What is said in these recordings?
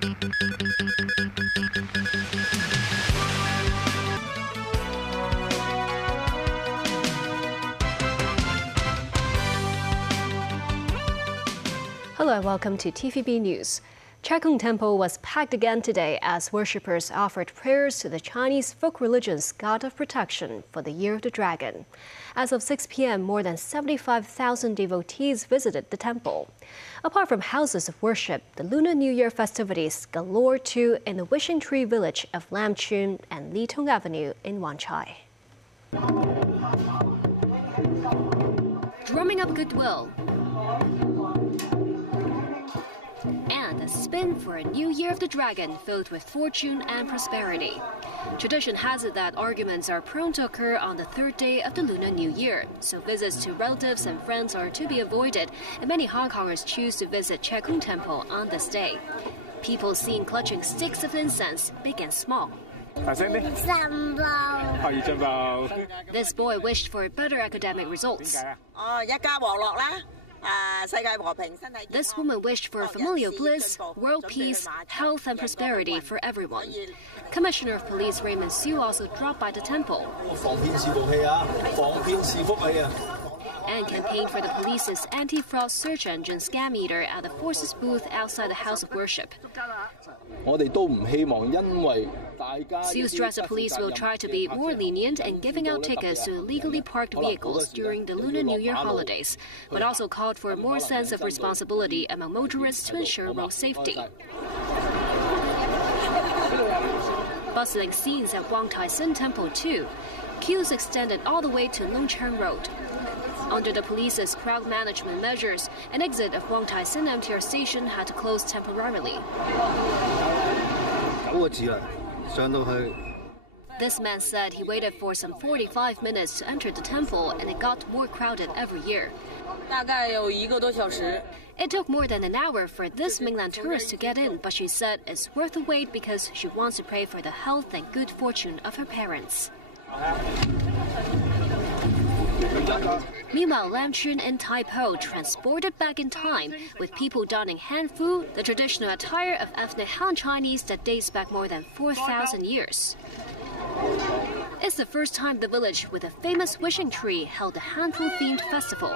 Hello and welcome to TVB News. Chek Kung Temple was packed again today as worshippers offered prayers to the Chinese folk religion's god of protection for the Year of the Dragon. As of 6 p.m., more than 75,000 devotees visited the temple. Apart from houses of worship, the Lunar New Year festivities galore too in the Wishing Tree village of Lam Chun and Li Tong Avenue in Wan Chai. Drumming up goodwill and a spin for a new year of the dragon filled with fortune and prosperity. Tradition has it that arguments are prone to occur on the third day of the Lunar New Year, so visits to relatives and friends are to be avoided, and many Hong Kongers choose to visit Chek Kung Temple on this day. People seen clutching sticks of incense, big and small. This boy wished for better academic results. This woman wished for familial bliss, world peace, health and prosperity for everyone. Commissioner of Police Raymond Siu also dropped by the temple and campaigned for the police's anti-fraud search engine scam meter at the forces booth outside the house of worship. Siu stressed the police will try to be more lenient in giving out tickets to illegally parked vehicles during the Lunar New Year holidays, but also called for more sense of responsibility among motorists to ensure road safety. Bustling scenes at Wang Tai Sin Temple too. Queues extended all the way to Lung Cheng Road. Under the police's crowd management measures, an exit of Wang Tai Sin MTR station had to close temporarily. This man said he waited for some 45 minutes to enter the temple, and it got more crowded every year. It took more than an hour for this mainland tourist to get in, but she said it's worth the wait because she wants to pray for the health and good fortune of her parents. Meanwhile, Lam Chun and Tai Po transported back in time, with people donning hanfu, the traditional attire of ethnic Han Chinese that dates back more than 4,000 years. It's the first time the village with a famous wishing tree held a hanfu-themed festival.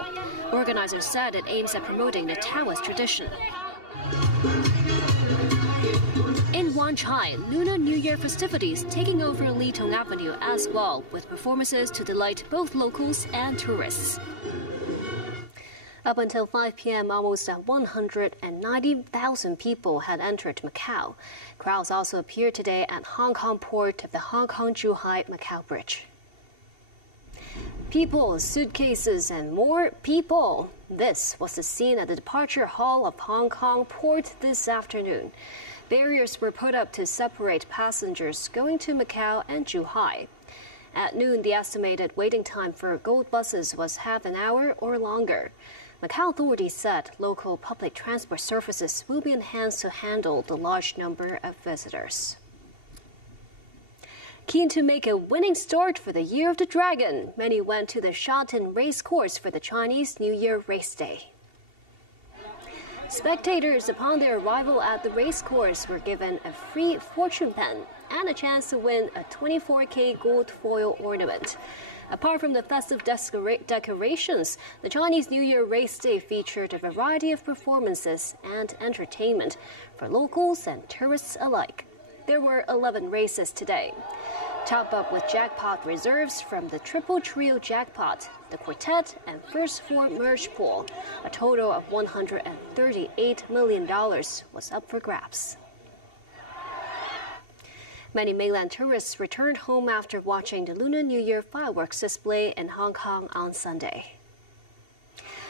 Organizers said it aims at promoting the Taoist tradition. In Wan Chai, Lunar New Year festivities taking over Li Tong Avenue as well, with performances to delight both locals and tourists. Up until 5 p.m., almost 190,000 people had entered Macau. Crowds also appeared today at Hong Kong port of the Hong Kong-Zhuhai-Macau Bridge. People, suitcases, and more people. This was the scene at the departure hall of Hong Kong port this afternoon. Barriers were put up to separate passengers going to Macau and Zhuhai. At noon, the estimated waiting time for gold buses was half an hour or longer. Macau authorities said local public transport services will be enhanced to handle the large number of visitors. Keen to make a winning start for the Year of the Dragon, many went to the Sha-Tin race course for the Chinese New Year race day. Spectators, upon their arrival at the race course, were given a free fortune pen and a chance to win a 24K gold foil ornament. Apart from the festive decorations, the Chinese New Year race day featured a variety of performances and entertainment for locals and tourists alike. There were 11 races today. Top up with jackpot reserves from the Triple Trio Jackpot, the Quartet, and First Four Merge Pool. A total of $138 million was up for grabs. Many mainland tourists returned home after watching the Lunar New Year fireworks display in Hong Kong on Sunday.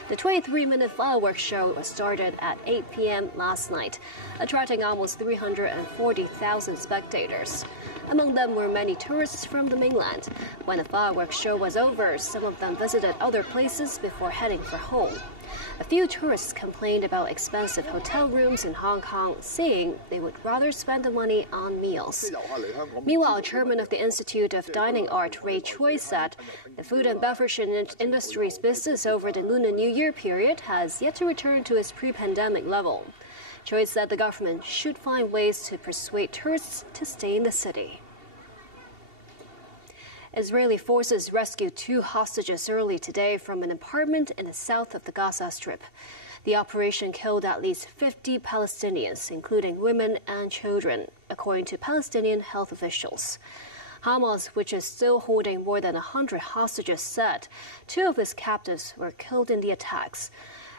The 23-minute fireworks show started at 8 p.m. last night, attracting almost 340,000 spectators. Among them were many tourists from the mainland. When the fireworks show was over, some of them visited other places before heading for home. A few tourists complained about expensive hotel rooms in Hong Kong, saying they would rather spend the money on meals. Meanwhile, chairman of the Institute of Dining Art, Ray Choi, said the food and beverage industry's business over the Lunar New Year period has yet to return to its pre-pandemic level. Choi said the government should find ways to persuade tourists to stay in the city. Israeli forces rescued 2 hostages early today from an apartment in the south of the Gaza Strip. The operation killed at least 50 Palestinians, including women and children, according to Palestinian health officials. Hamas, which is still holding more than 100 hostages, said 2 of its captives were killed in the attacks.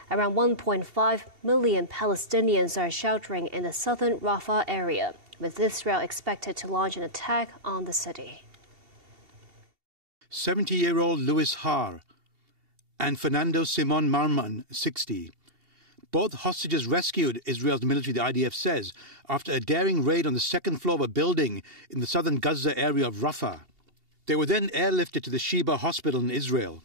Around 1.5 million Palestinians are sheltering in the southern Rafah area, with Israel expected to launch an attack on the city. 70-year-old Louis Har and Fernando Simon Marman, 60. Both hostages rescued, Israel's military, the IDF says, after a daring raid on the second floor of a building in the southern Gaza area of Rafah. They were then airlifted to the Sheba hospital in Israel.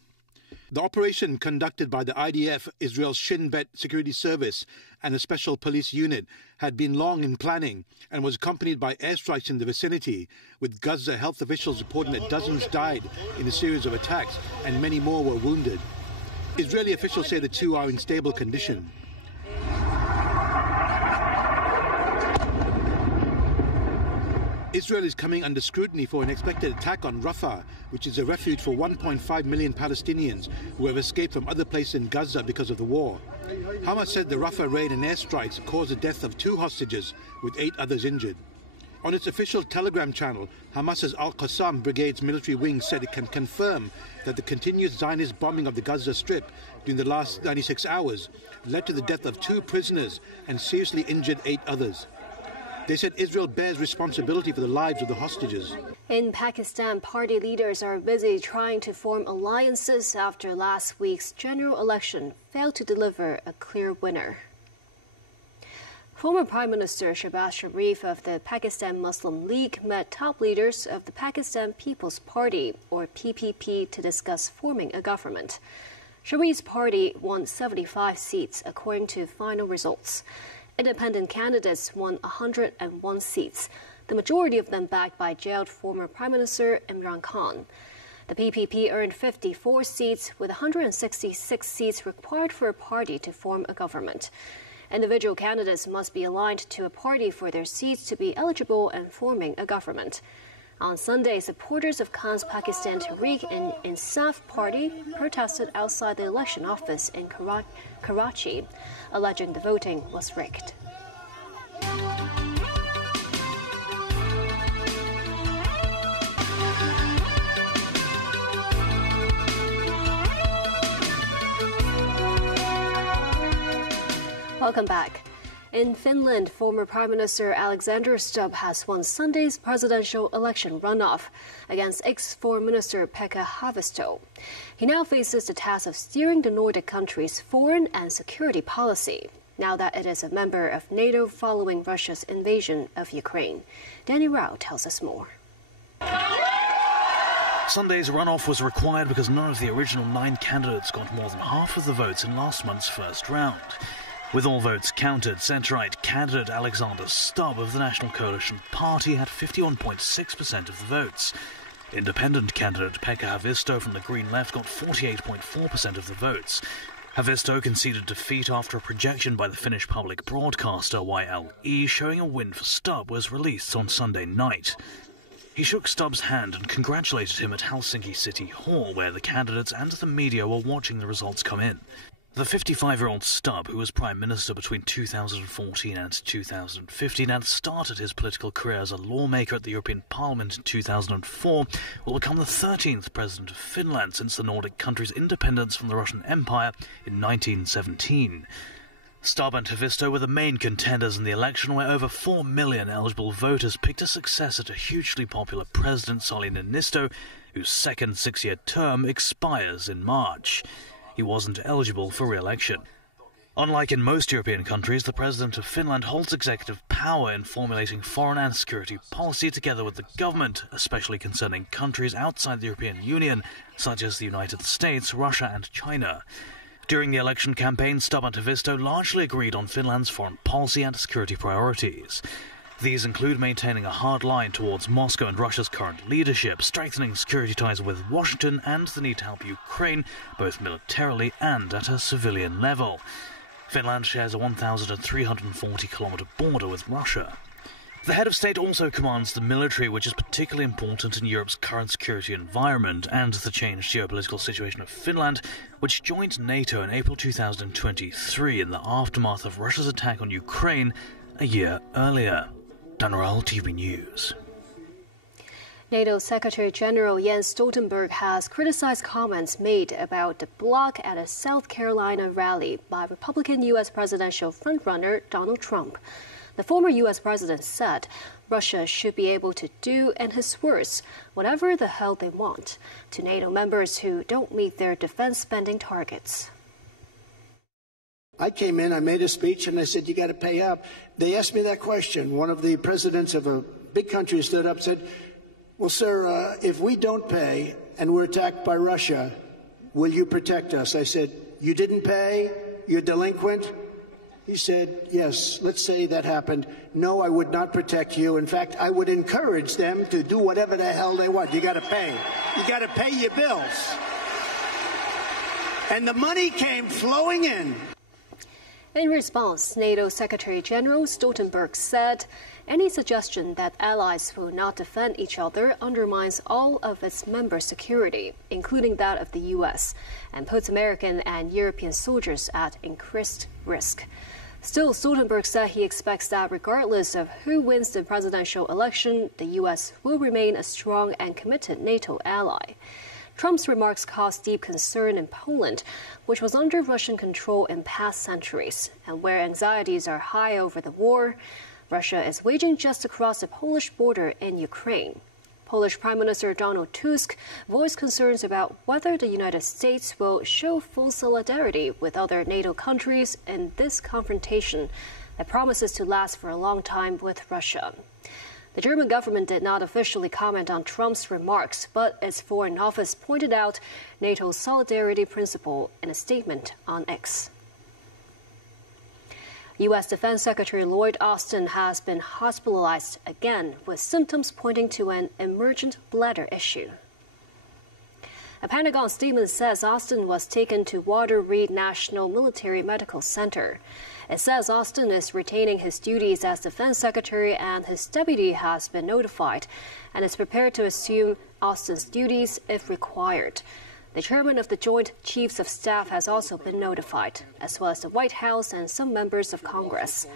The operation, conducted by the IDF, Israel's Shin Bet security service, and a special police unit, had been long in planning and was accompanied by airstrikes in the vicinity, with Gaza health officials reporting that dozens died in a series of attacks and many more were wounded. Israeli officials say the 2 are in stable condition. Israel is coming under scrutiny for an expected attack on Rafah, which is a refuge for 1.5 million Palestinians who have escaped from other places in Gaza because of the war. Hamas said the Rafah raid and airstrikes caused the death of 2 hostages, with 8 others injured. On its official Telegram channel, Hamas's Al-Qassam Brigade's military wing said it can confirm that the continuous Zionist bombing of the Gaza Strip during the last 96 hours led to the death of 2 prisoners and seriously injured 8 others. They said Israel bears responsibility for the lives of the hostages. In Pakistan, party leaders are busy trying to form alliances after last week's general election failed to deliver a clear winner. Former Prime Minister Shehbaz Sharif of the Pakistan Muslim League met top leaders of the Pakistan People's Party, or PPP, to discuss forming a government. Sharif's party won 75 seats according to final results. Independent candidates won 101 seats, the majority of them backed by jailed former Prime Minister Imran Khan. The PPP earned 54 seats, with 166 seats required for a party to form a government. Individual candidates must be aligned to a party for their seats to be eligible in forming a government. On Sunday, supporters of Khan's Pakistan Tehreek and Insaf party protested outside the election office in Karachi, alleging the voting was rigged. Welcome back. In Finland, former Prime Minister Alexander Stubb has won Sunday's presidential election runoff against ex-Foreign Minister Pekka Haavisto. He now faces the task of steering the Nordic country's foreign and security policy, now that it is a member of NATO following Russia's invasion of Ukraine. Danny Rao tells us more. Sunday's runoff was required because none of the original 9 candidates got more than half of the votes in last month's first round. With all votes counted, centre-right candidate Alexander Stubb of the National Coalition Party had 51.6% of the votes. Independent candidate Pekka Haavisto from the Green Left got 48.4% of the votes. Haavisto conceded defeat after a projection by the Finnish public broadcaster YLE showing a win for Stubb was released on Sunday night. He shook Stubb's hand and congratulated him at Helsinki City Hall, where the candidates and the media were watching the results come in. The 55-year-old Stubb, who was Prime Minister between 2014 and 2015 and started his political career as a lawmaker at the European Parliament in 2004, will become the 13th President of Finland since the Nordic country's independence from the Russian Empire in 1917. Stubb and Haavisto were the main contenders in the election, where over 4 million eligible voters picked a successor to hugely popular President Sauli Niinisto, whose second 6-year term expires in March. He wasn't eligible for re-election. Unlike in most European countries, the President of Finland holds executive power in formulating foreign and security policy together with the government, especially concerning countries outside the European Union, such as the United States, Russia and China. During the election campaign, Stubb and Haavisto largely agreed on Finland's foreign policy and security priorities. These include maintaining a hard line towards Moscow and Russia's current leadership, strengthening security ties with Washington, and the need to help Ukraine, both militarily and at a civilian level. Finland shares a 1,340-kilometre border with Russia. The head of state also commands the military, which is particularly important in Europe's current security environment and the changed geopolitical situation of Finland, which joined NATO in April 2023 in the aftermath of Russia's attack on Ukraine a year earlier. Dan Ryle, TV News. NATO Secretary-General Jens Stoltenberg has criticized comments made about the bloc at a South Carolina rally by Republican U.S. presidential frontrunner Donald Trump. The former U.S. president said Russia should be able to do, in his words, whatever the hell they want to NATO members who don't meet their defense spending targets. I came in, I made a speech, and I said, you got to pay up. They asked me that question. One of the presidents of a big country stood up and said, well, sir, if we don't pay and we're attacked by Russia, will you protect us? I said, you didn't pay? You're delinquent? He said, yes, let's say that happened. No, I would not protect you. In fact, I would encourage them to do whatever the hell they want. You got to pay. You got to pay your bills. And the money came flowing in. In response, NATO Secretary-General Stoltenberg said any suggestion that allies will not defend each other undermines all of its members' security, including that of the U.S., and puts American and European soldiers at increased risk. Still, Stoltenberg said he expects that regardless of who wins the presidential election, the U.S. will remain a strong and committed NATO ally. Trump's remarks caused deep concern in Poland, which was under Russian control in past centuries, and where anxieties are high over the war Russia is waging just across the Polish border in Ukraine. Polish Prime Minister Donald Tusk voiced concerns about whether the United States will show full solidarity with other NATO countries in this confrontation that promises to last for a long time with Russia. The German government did not officially comment on Trump's remarks, but its Foreign Office pointed out NATO's solidarity principle in a statement on X. U.S. Defense Secretary Lloyd Austin has been hospitalized again with symptoms pointing to an emergent bladder issue. A Pentagon statement says Austin was taken to Walter Reed National Military Medical Center. It says Austin is retaining his duties as Defense Secretary and his deputy has been notified and is prepared to assume Austin's duties if required. The chairman of the Joint Chiefs of Staff has also been notified, as well as the White House and some members of Congress.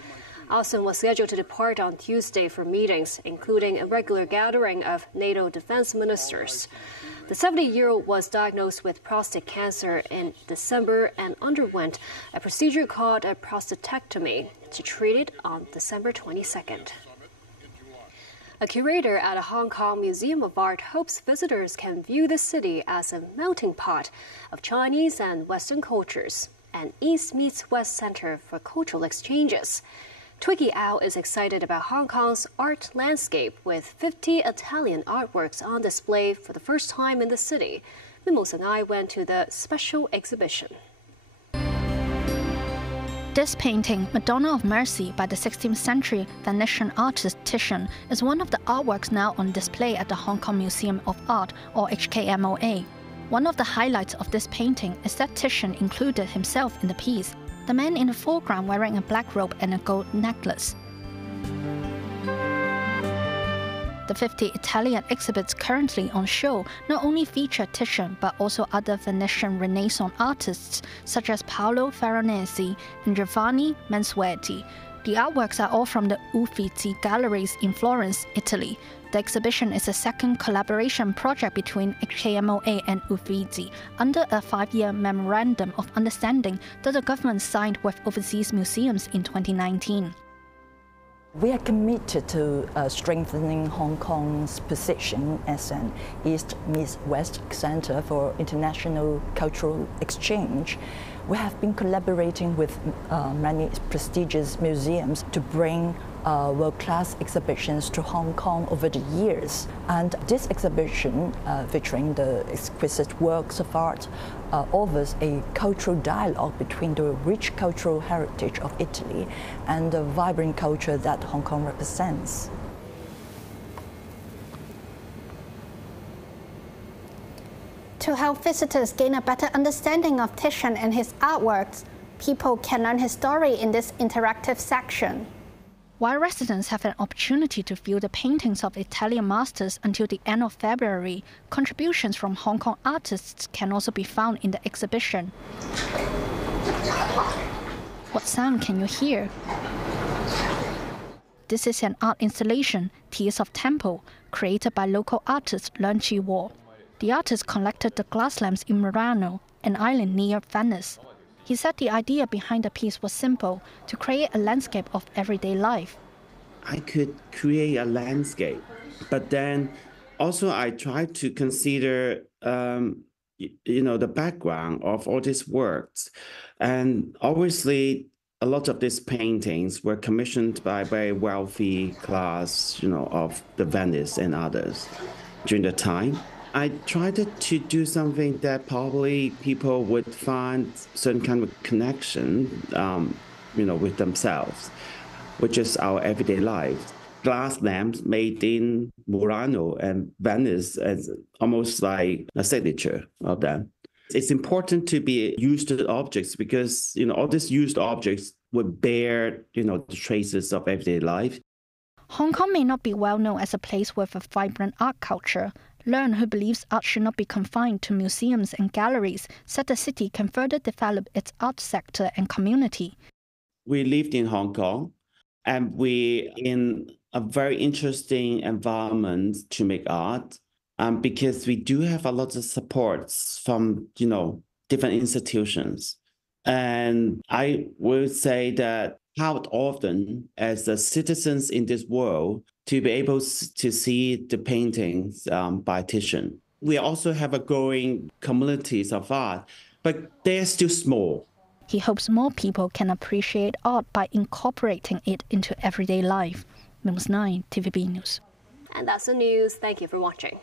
Austin was scheduled to depart on Tuesday for meetings, including a regular gathering of NATO defense ministers. The 70-year-old was diagnosed with prostate cancer in December and underwent a procedure called a prostatectomy to treat it on December 22nd. A curator at a Hong Kong Museum of Art hopes visitors can view the city as a melting pot of Chinese and Western cultures, an East meets West center for cultural exchanges. Twiggy Owl is excited about Hong Kong's art landscape with 50 Italian artworks on display for the first time in the city. Mimos and I went to the special exhibition. This painting, Madonna of Mercy by the 16th century Venetian artist Titian, is one of the artworks now on display at the Hong Kong Museum of Art, or HKMOA. One of the highlights of this painting is that Titian included himself in the piece, the man in the foreground wearing a black robe and a gold necklace. The 50 Italian exhibits currently on show not only feature Titian but also other Venetian Renaissance artists such as Paolo Veronese and Giovanni Mansueti. The artworks are all from the Uffizi galleries in Florence, Italy. The exhibition is a second collaboration project between HKMOA and Uffizi under a 5-year memorandum of understanding that the government signed with overseas museums in 2019. We are committed to strengthening Hong Kong's position as an East-West center for international cultural exchange. We have been collaborating with many prestigious museums to bring world-class exhibitions to Hong Kong over the years. And this exhibition, featuring the exquisite works of art, offers a cultural dialogue between the rich cultural heritage of Italy and the vibrant culture that Hong Kong represents. To help visitors gain a better understanding of Titian and his artworks, People can learn his story in this interactive section. While residents have an opportunity to view the paintings of Italian masters until the end of February, contributions from Hong Kong artists can also be found in the exhibition. What sound can you hear? This is an art installation, Tears of Temple, created by local artist Leung Chi Wo. The artist collected the glass lamps in Murano, an island near Venice. He said the idea behind the piece was simple, to create a landscape of everyday life. I could create a landscape, but then also I tried to consider, the background of all these works. And obviously, a lot of these paintings were commissioned by very wealthy class, of the Venice and others during the time. I tried to do something that probably people would find certain kind of connection, with themselves, which is our everyday life. Glass lamps made in Murano and Venice as almost like a signature of them. It's important to be used objects because, all these used objects would bear, the traces of everyday life. Hong Kong may not be well known as a place with a vibrant art culture. Leung, who believes art should not be confined to museums and galleries, said the city can further develop its art sector and community. We lived in Hong Kong, and we're in a very interesting environment to make art, because we do have a lot of supports from, different institutions. And I would say that how often, as the citizens in this world, to be able to see the paintings by Titian. We also have a growing communities of art, but they're still small. He hopes more people can appreciate art by incorporating it into everyday life. News 9, TVB News. And that's the news. Thank you for watching.